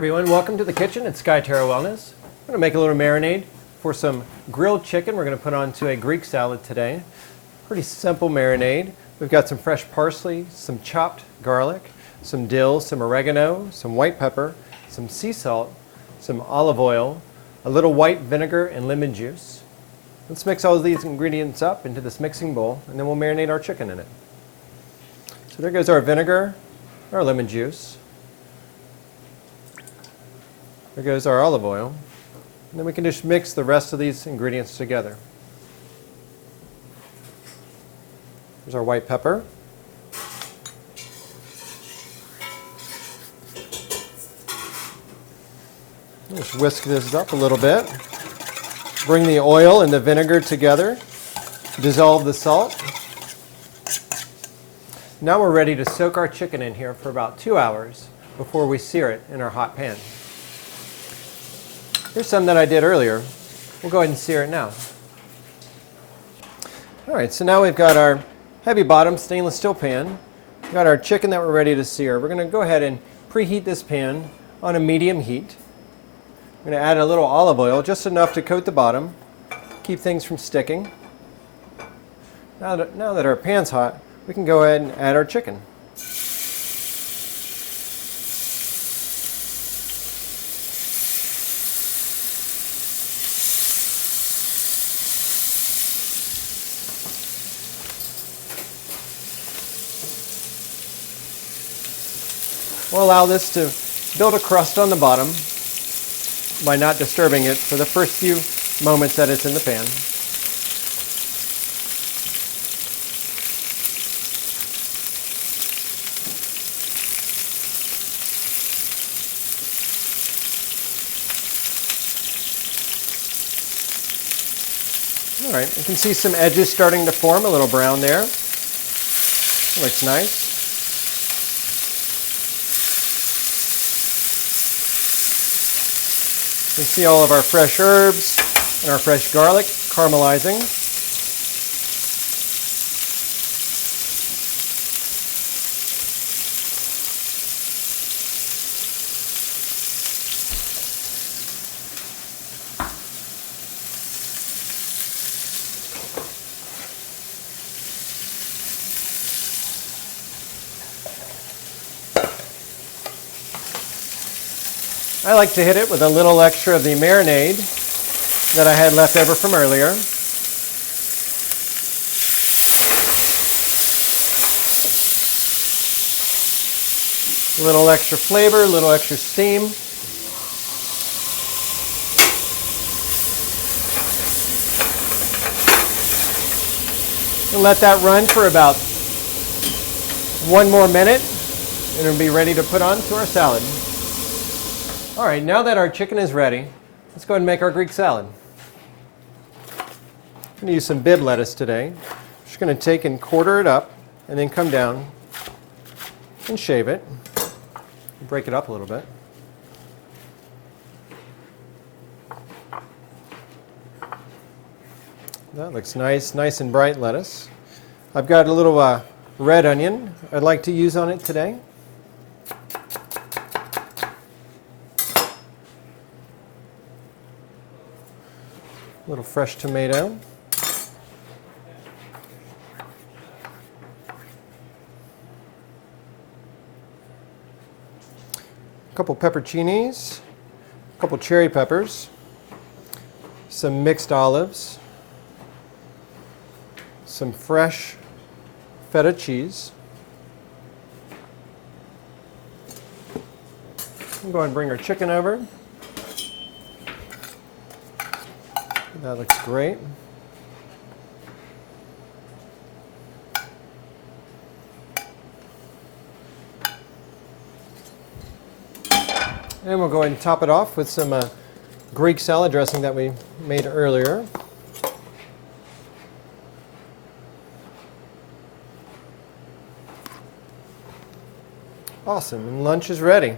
everyone, welcome to the kitchen at Skyterra Wellness. I'm going to make a little marinade for some grilled chicken we're going to put onto a Greek salad today. Pretty simple marinade. We've got some fresh parsley, some chopped garlic, some dill, some oregano, some white pepper, some sea salt, some olive oil, a little white vinegar and lemon juice. Let's mix all of these ingredients up into this mixing bowl and then we'll marinate our chicken in it. So there goes our vinegar, our lemon juice. There goes our olive oil. And then we can just mix the rest of these ingredients together. There's our white pepper. Just whisk this up a little bit. Bring the oil and the vinegar together. Dissolve the salt. Now we're ready to soak our chicken in here for about 2 hours before we sear it in our hot pan. Here's some that I did earlier. We'll go ahead and sear it now. All right, so now we've got our heavy bottom stainless steel pan. We've got our chicken that we're ready to sear. We're going to go ahead and preheat this pan on a medium heat. I'm going to add a little olive oil, just enough to coat the bottom, keep things from sticking. Now that our pan's hot, we can go ahead and add our chicken. We'll allow this to build a crust on the bottom by not disturbing it for the first few moments that it's in the pan. All right, you can see some edges starting to form, a little brown there. Looks nice. You can see all of our fresh herbs and our fresh garlic caramelizing. I like to hit it with a little extra of the marinade that I had left over from earlier. A little extra flavor, a little extra steam. We'll let that run for about 1 more minute and it'll be ready to put onto our salad. All right, now that our chicken is ready, let's go ahead and make our Greek salad. I'm going to use some bib lettuce today. I'm just going to take and quarter it up and then come down and shave it. Break it up a little bit. That looks nice, nice and bright lettuce. I've got a little red onion I'd like to use on it today. A little fresh tomato. A couple pepperoncinis, a couple cherry peppers, some mixed olives, some fresh feta cheese. We'll go ahead and bring our chicken over. That looks great. And we'll go ahead and top it off with some Greek salad dressing that we made earlier. Awesome, and lunch is ready.